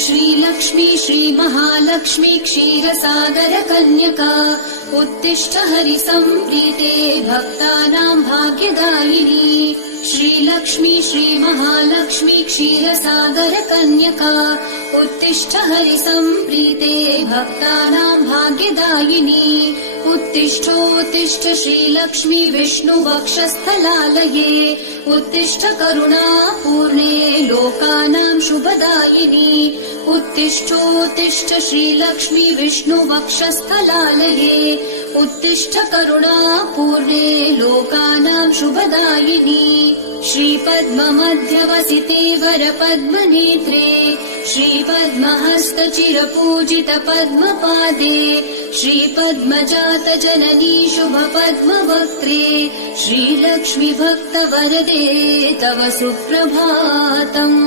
श्रीलक्ष्मी श्रीमहालक्ष्मी क्षीरसागर कन्यका उत्तिष्ठ हरिसम्प्रीते भक्तानां भाग्यदायिनी। श्रीलक्ष्मी श्रीमहालक्ष्मी क्षीरसागर कन्यका उत्तिष्ठ हरिसम्प्रीते भक्तानां भाग्यदायिनी। उत्तिष्ठोत्तिष्ठ श्रीलक्ष्मी विष्णुवक्षस्थलालये उत्तिष्ठ करुणापूर्णे लोकानां शुभदायिनी। उत्तिष्ठोत्तिष्ठ श्रीलक्ष्मी विष्णुवक्षस्थलालये उत्तिष्ठ करुणापूर्णे लोकानां शुभदायिनी। श्रीपद्ममध्यवसिते वरपद्मनेत्रे श्रीपद्महस्तचिरपूजित पद्मपादे श्रीपद्मजात जननी शुभपद्मवक्त्रे श्रीलक्ष्मी भक्तवरदे तव सुप्रभातम्।